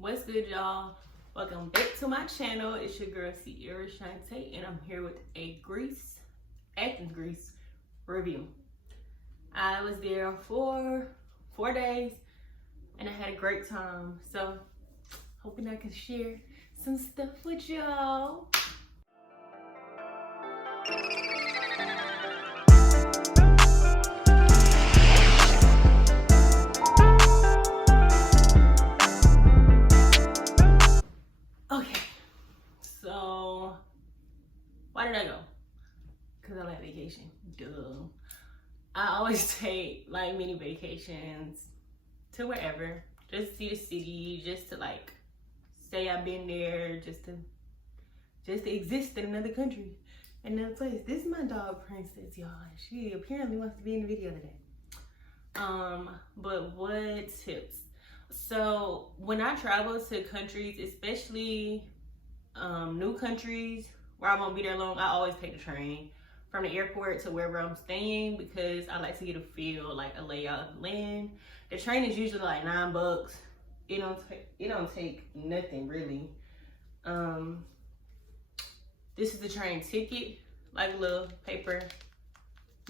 What's good, y'all? Welcome back to my channel. It's your girl Ciara Shanta, and I'm here with a Athens, Greece review. I was there for 4 days and I had a great time. So hoping I can share some stuff with y'all. Okay, so why did I go? Because I like vacation. Duh. I always take like mini vacations to wherever, just to see the city, just to like say I've been there, just to exist in another country, another place. This is my dog Princess, y'all. She apparently wants to be in the video today. But what tips? So when I travel to countries, especially new countries where I won't be there long, I always take the train from the airport to wherever I'm staying because I like to get a feel, like a layout of the land. The train is usually like $9. It don't take nothing really. This is the train ticket, like a little paper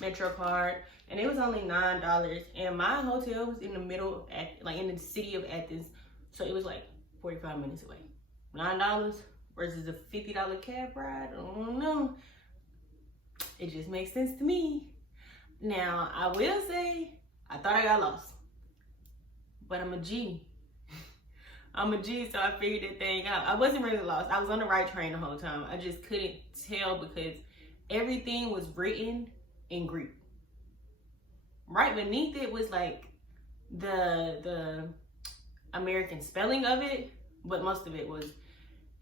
Metro card, and it was only $9. And my hotel was in the middle of like in the city of Athens, so it was like 45 minutes away. $9 versus a $50 cab ride. I don't know. It just makes sense to me. Now I will say I thought I got lost, but I'm a G. I'm a G, so I figured that thing out. I wasn't really lost. I was on the right train the whole time. I just couldn't tell because everything was written in Greek. Right beneath it was like the American spelling of it, but most of it was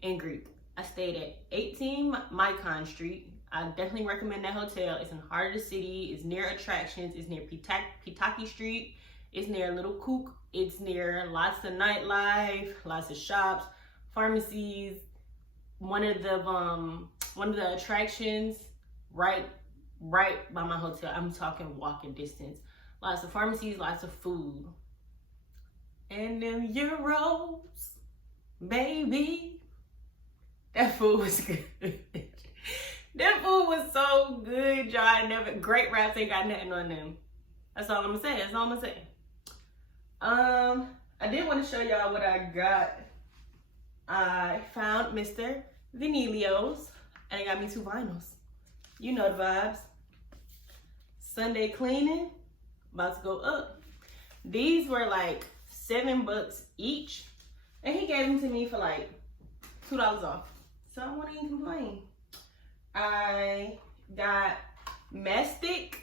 in Greek. I stayed at 18 Micon St. I definitely recommend that hotel. It's in the heart of the city. It's near attractions. It's near Pitaki Street. It's near Little Kook. It's near lots of nightlife, lots of shops, pharmacies. One of the attractions right by my hotel. I'm talking walking distance. Lots of pharmacies, lots of food. And them euros, baby. That food was good. That food was so good, y'all. Great wraps ain't got nothing on them. That's all I'm gonna say. That's all I'm gonna say. I did want to show y'all what I got. I found Mr. Vinilios, and I got me 2 vinyls. You know the vibes. Sunday cleaning, about to go up. These were like $7 each, and he gave them to me for like $2 off. So I won't even complain. I got Mastic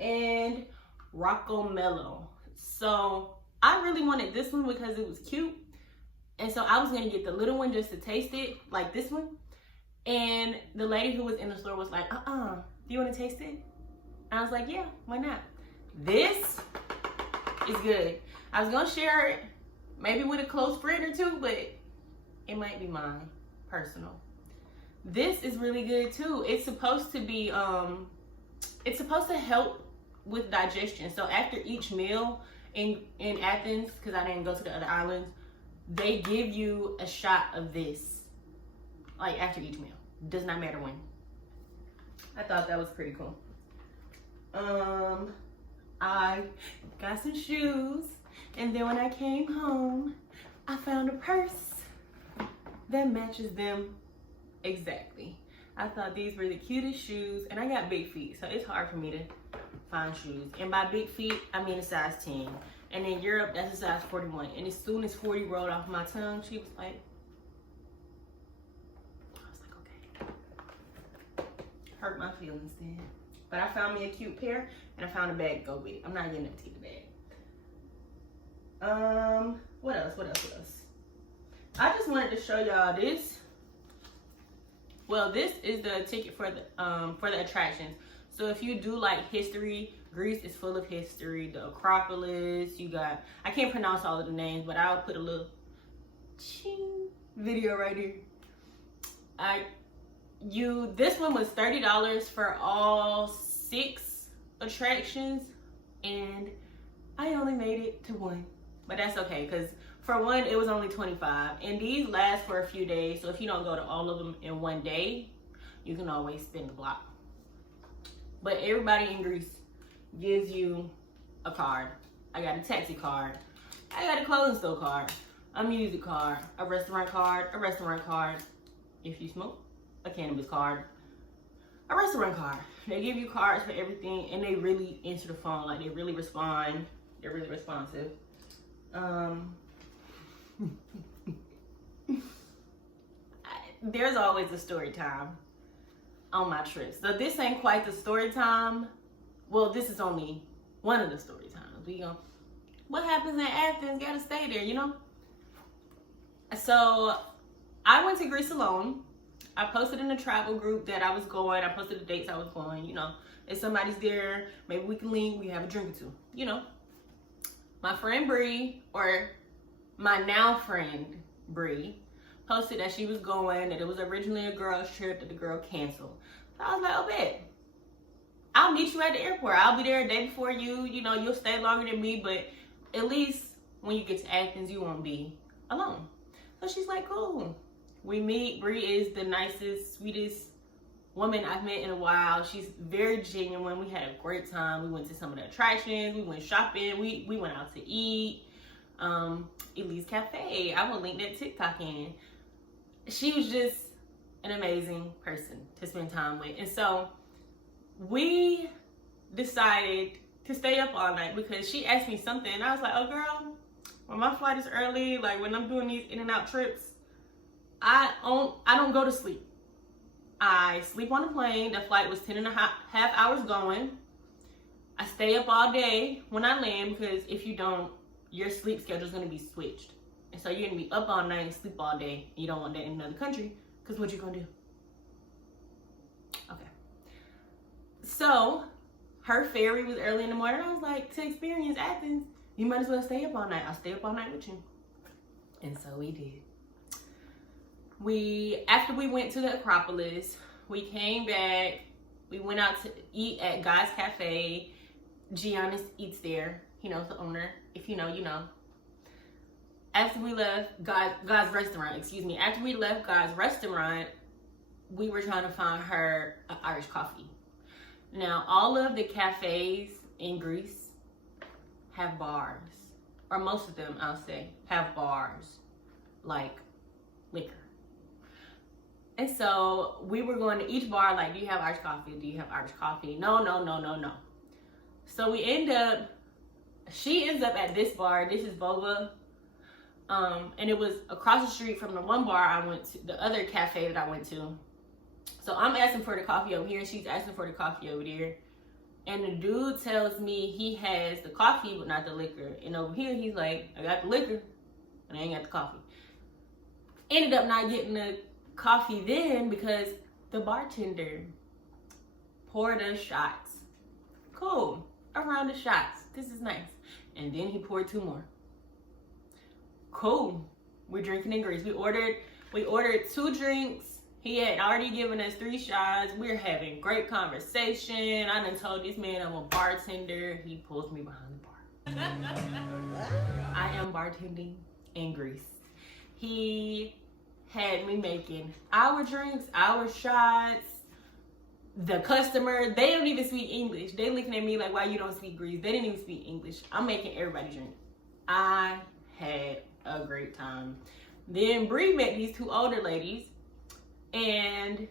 and Rocco Mellow. So I really wanted this one because it was cute. And so I was gonna get the little one just to taste it, like this one. And the lady who was in the store was like, do you wanna taste it? And I was like, yeah, why not? This is good. I was gonna share it maybe with a close friend or two, but it might be mine, personal. This is really good too. It's supposed to be, it's supposed to help with digestion. So after each meal in Athens, because I didn't go to the other islands, they give you a shot of this, like after each meal. Does not matter when. I thought that was pretty cool. I got some shoes, and then when I came home, I found a purse that matches them exactly. I thought these were the cutest shoes, and I got big feet, so it's hard for me to find shoes. And by big feet, I mean a size 10. And in Europe, that's a size 41. And as soon as 40 rolled off my tongue, she was like, I was like, okay. Hurt my feelings then. But I found me a cute pair, and I found a bag to go with it. I'm not getting a petite bag. What else? I just wanted to show y'all this. Well, this is the ticket for the attractions. So if you do like history, Greece is full of history. The Acropolis, you got, I can't pronounce all of the names, but I'll put a little video right here. This one was $30 for all 6 attractions, and I only made it to 1. But that's okay, because For one, it was only $25, and these last for a few days. So if you don't go to all of them in one day, you can always spin the block. But everybody in Greece gives you a card. I got a taxi card. I got a clothing store card, a music card, a restaurant card, if you smoke, a cannabis card, a restaurant card. They give you cards for everything, and they really answer the phone. Like, they really respond. They're really responsive. There's always a story time on my trips. So this ain't quite the story time. Well, this is only one of the story times. We go, what happens in Athens? Gotta stay there, you know? So I went to Greece alone. I posted in the travel group that I was going. I posted the dates I was going, you know. If somebody's there, maybe we can link, we have a drink or two, you know. My friend Bree, or my now friend Bree, posted that she was going, that it was originally a girl's trip, that the girl canceled. So I was like, oh, bet. I'll meet you at the airport. I'll be there a day before you. You know, you'll stay longer than me, but at least when you get to Athens, you won't be alone. So she's like, cool. We meet. Bree is the nicest, sweetest woman I've met in a while. She's very genuine. We had a great time. We went to some of the attractions. We went shopping. We went out to eat. Ellyz Cafe. I will link that TikTok in. She was just an amazing person to spend time with. And so we decided to stay up all night because she asked me something. And I was like, oh, girl, when my flight is early, like when I'm doing these in and out trips, I don't go to sleep. I sleep on the plane. The flight was 10.5 hours going. I stay up all day when I land because if you don't, your sleep schedule is going to be switched. And so you're going to be up all night and sleep all day. You don't want that in another country because what you going to do? Okay. So her ferry was early in the morning. I was like, to experience Athens, you might as well stay up all night. I'll stay up all night with you. And so we did. After we went to the Acropolis, we came back. We went out to eat at Ellyz Cafe. Dionysus eats there. He knows the owner. If you know, you know. After we left God's restaurant, after we left God's restaurant, we were trying to find her an Irish coffee. Now, all of the cafes in Greece have bars, or most of them, I'll say, have bars, like liquor. And so we were going to each bar, like, do you have Irish coffee? Do you have Irish coffee? No. So she ends up at this bar. This is Vova. And it was across the street from the one bar I went to, the other cafe that I went to. So I'm asking for the coffee over here. She's asking for the coffee over there. And the dude tells me he has the coffee, but not the liquor. And over here, he's like, I got the liquor, and I ain't got the coffee. Ended up not getting the coffee then because the bartender poured us shots. Cool. A round of shots. This is nice. And then he poured 2 more. Cool. We're drinking in Greece. We ordered 2 drinks. He had already given us 3 shots. We're having great conversation. I done told this man I'm a bartender. He pulls me behind the bar. I am bartending in Greece. He had me making our drinks, our shots. The customer, they don't even speak English. They looking at me like, why you don't speak Greece? They didn't even speak English. I'm making everybody drink. I had a great time. Then Bree met these 2 older ladies, and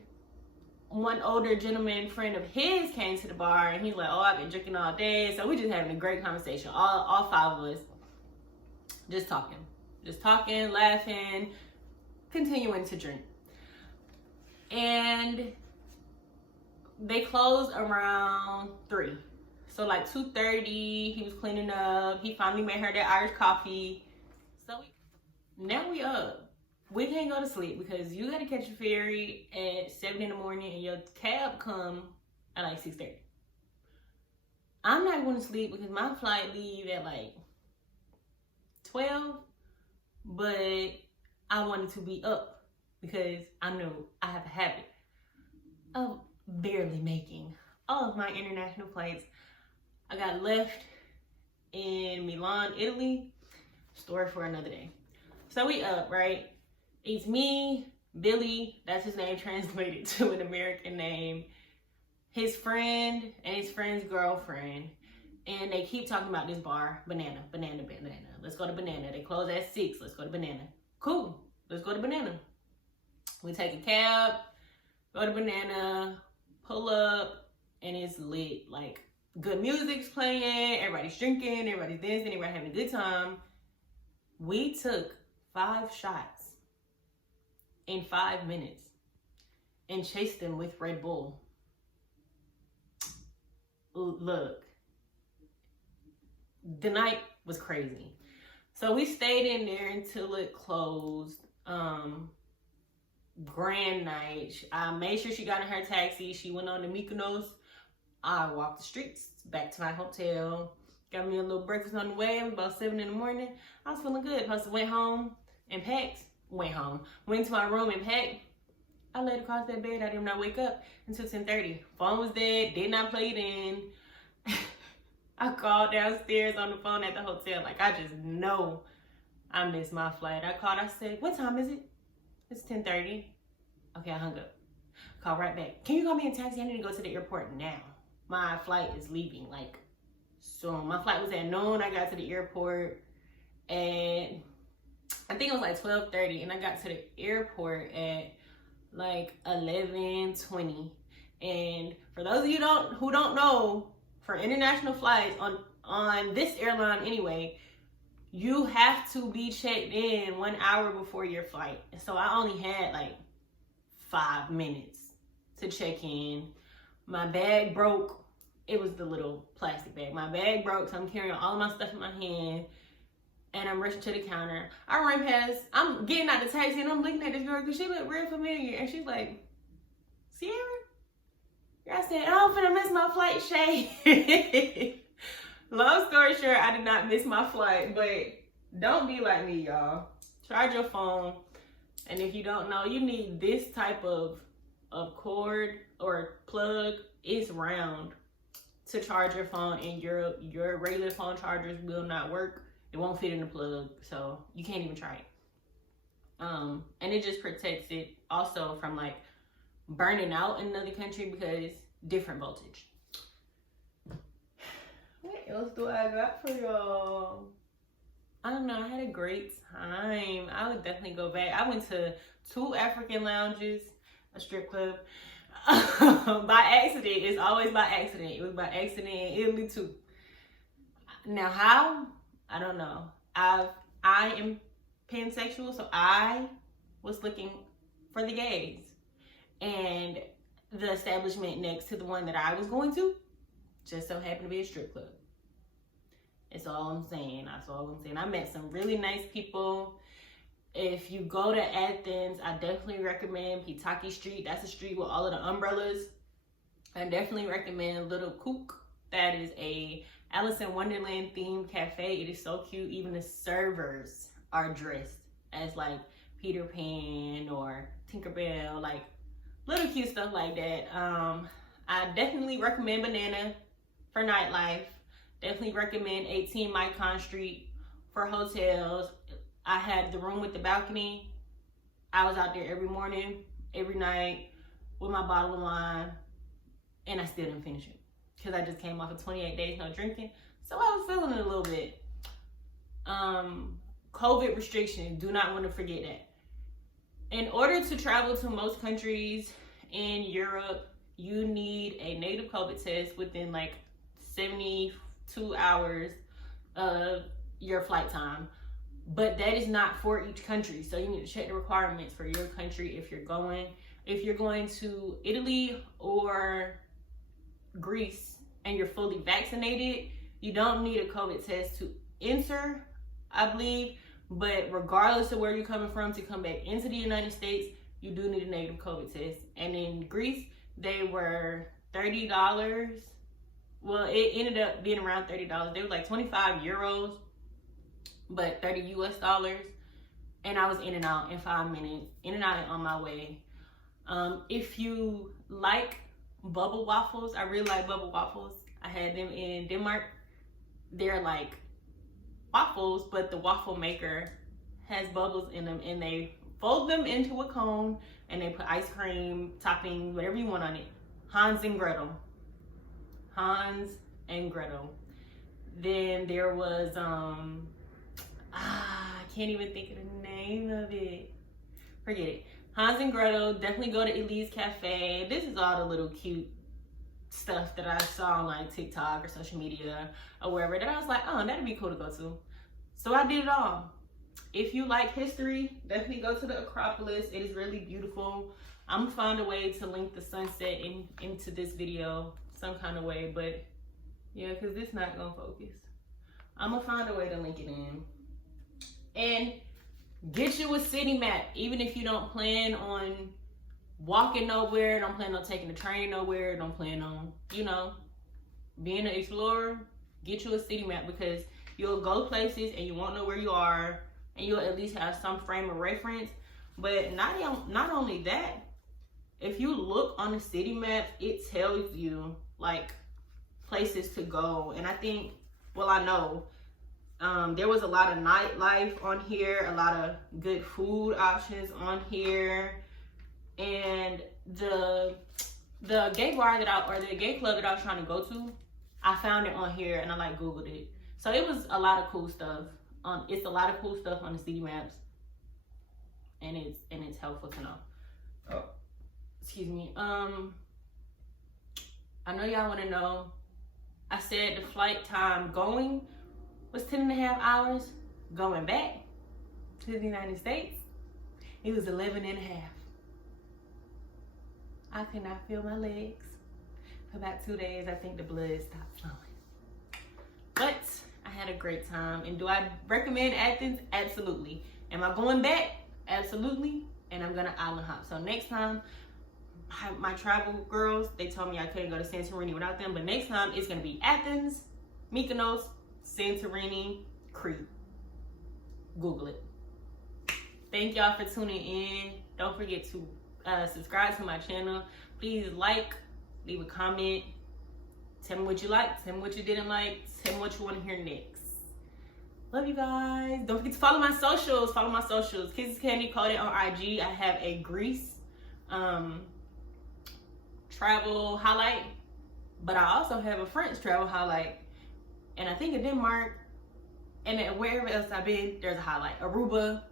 one older gentleman friend of his came to the bar, and he's like, oh, I've been drinking all day. So we just having a great conversation. All 5 of us just talking, laughing, continuing to drink. And they closed around 3. So like 2:30, he was cleaning up. He finally made her that Irish coffee. So now we up. We can't go to sleep because you got to catch a ferry at 7 in the morning and your cab come at like 6:30. I'm not going to sleep because my flight leave at like 12, but I wanted to be up because I know I have a habit of barely making all of my international flights. I got left in Milan, Italy. Story for another day. So we up, right? It's me, Billy, that's his name translated to an American name, his friend and his friend's girlfriend. And they keep talking about this bar, Banana. Let's go to Banana. They close at 6. Let's go to Banana. Cool. Let's go to Banana. We take a cab, go to Banana, pull up, and it's lit. Like, good music's playing, everybody's drinking, everybody's dancing, everybody's having a good time. We took 5 shots in 5 minutes and chased them with Red Bull. Look, the night was crazy. So we stayed in there until it closed. Grand night. I made sure she got in her taxi. She went on to Mykonos. I walked the streets back to my hotel. Got me a little breakfast on the way. It was about 7 in the morning. I was feeling good. I went home and packed. Went to my room and packed. I laid across that bed. I did not wake up until 10:30. Phone was dead. Did not play it in. I called downstairs on the phone at the hotel. Like, I just know I missed my flight. I called. I said, what time is it? It's 10:30. Okay, I hung up. Call right back. Can you call me a taxi? I need to go to the airport now. My flight is leaving, like, soon. My flight was at noon. I got to the airport and I think it was like 12:30, and I got to the airport at like 11:20. And for those of you who don't know, for international flights on this airline anyway, you have to be checked in 1 hour before your flight. So I only had like 5 minutes to check in. My bag broke. It was the little plastic bag. My bag broke, so I'm carrying all of my stuff in my hand. And I'm rushing to the counter. I ran past, I'm getting out the taxi and I'm looking at this girl because she looked real familiar. And she's like, Ciara? I said, oh, I'm finna miss my flight, Shay. Long story short, I did not miss my flight, but don't be like me, y'all. Charge your phone. And if you don't know, you need this type of cord or plug. It's round to charge your phone, and your regular phone chargers will not work. It won't fit in the plug, so you can't even try it. And it just protects it also from like burning out in another country because different voltage. What else do I got for y'all? I don't know. I had a great time. I would definitely go back. I went to 2 African lounges, a strip club, by accident. It's always by accident. It was by accident in Italy too. Now how? I don't know. I am pansexual, so I was looking for the gays. And the establishment next to the one that I was going to just so happened to be a strip club. That's all I'm saying. That's all I'm saying. I met some really nice people. If you go to Athens, I definitely recommend Pitaki Street. That's a street with all of the umbrellas. I definitely recommend Little Kook. That is a Alice in Wonderland themed cafe. It is so cute. Even the servers are dressed as like Peter Pan or Tinkerbell, like little cute stuff like that. I definitely recommend Banana for nightlife. Definitely recommend 18 Micon Street for hotels. I had the room with the balcony. I was out there every morning, every night with my bottle of wine, and I still didn't finish it because I just came off of 28 days no drinking. So I was feeling it a little bit. COVID restrictions, do not want to forget that. In order to travel to most countries in Europe, you need a negative COVID test within like 72 hours of your flight time. But that is not for each country. So you need to check the requirements for your country if you're going. If you're going to Italy or Greece and you're fully vaccinated, you don't need a COVID test to enter, I believe. But regardless of where you're coming from to come back into the United States, you do need a negative COVID test. And in Greece, they were $30. Well, it ended up being around $30. They were like 25 euros, but $30 US. And I was in and out in 5 minutes, in and out on my way. If you like bubble waffles, I really like bubble waffles. I had them in Denmark. They're like waffles, but the waffle maker has bubbles in them, and they fold them into a cone and they put ice cream, toppings, whatever you want on it. Hans and Gretel. Hans and Gretel. Then there was I can't even think of the name of it. Forget it. Hans and Gretel. Definitely go to Ellyz Cafe. This is all the little cute stuff that I saw on like TikTok or social media or wherever that I was like, oh, that'd be cool to go to. So I did it all. If you like history, definitely go to the Acropolis. It is really beautiful. I'm gonna find a way to link the sunset into this video some kind of way, but yeah, because this not gonna focus. I'm gonna find a way to link it in. And get you a city map, even if you don't plan on walking nowhere, don't plan on taking the train nowhere, don't plan on, you know, being an explorer. Get you a city map, because you'll go places and you won't know where you are, and you'll at least have some frame of reference. But not only that, if you look on the city map, it tells you like places to go. And I think, well, I know there was a lot of nightlife on here, a lot of good food options on here, and the gay bar the gay club that I was trying to go to, I found it on here and I like Googled it. So it was a lot of cool stuff. It's a lot of cool stuff on the city maps, and it's helpful to know. Oh, excuse me. I know y'all want to know. I said the flight time going was 10.5 hours. Going back to the United States, it was 11.5. I could not feel my legs for about 2 days. I think the blood stopped flowing. But I had a great time. And do I recommend Athens? Absolutely. Am I going back? Absolutely. And I'm gonna island hop. So next time, my travel girls, they told me I couldn't go to Santorini without them, but next time it's gonna be Athens, Mykonos, Santorini, Crete. Google it. Thank y'all for tuning in. Don't forget to subscribe to my channel. Please like, leave a comment. Tell me what you liked, tell me what you didn't like, tell me what you want to hear next. Love you guys. Don't forget to follow my socials. Follow my socials. Kisses Candy Coded on IG. I have a Greece travel highlight, but I also have a French travel highlight. And I think in Denmark and wherever else I've been, there's a highlight. Aruba,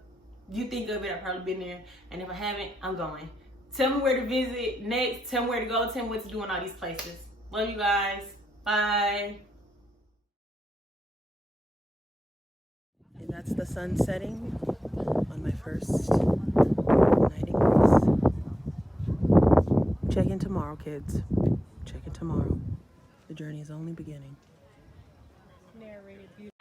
you think of it, I've probably been there. And if I haven't, I'm going. Tell me where to visit next. Tell me where to go. Tell me what to do in all these places. Love you guys. Bye. And that's the sun setting on my first night in Greece. Check in tomorrow, kids. Check in tomorrow. The journey is only beginning. Narrated.